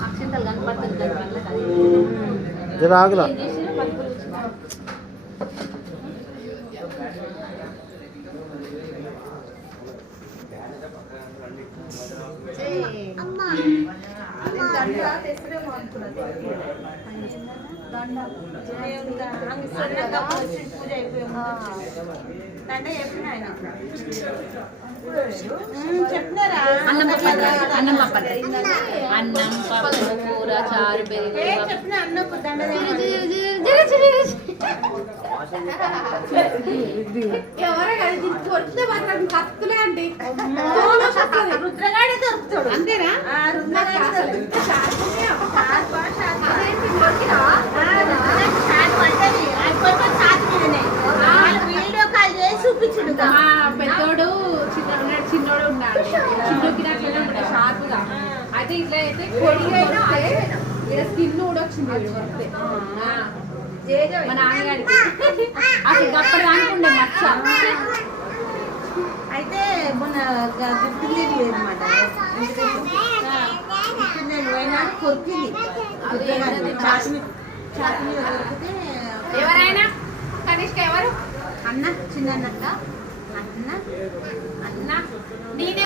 అక్షింతలు కనపడుతుంది జరాగులా పూజ అయిపోయింది చెప్పినారా అన్నం పప్పు కూర చారు పెరుగు చెప్పిన అన్నకు దండ రుద్రగాడే దొరుకుతాడు అంతేనా వీడియో కాల్ చేసి చూపించిండు పెద్దోడు చిన్నోడు ఉన్నాడు చిన్నకి అట్లనే ఉంటాడు షార్ప్గా అయితే ఇట్లా అయితే స్కిన్ కూడా వచ్చింది మా నాన్నగారికి అసలు అప్పుడు రానుకుండే మచ్చ అయితే మొన్న గుర్తుంది అనమాట పోయినా కొరికింది ఎవరైనా కనిష్క ఎవరు అన్న చిన్న అన్న అన్న నేనే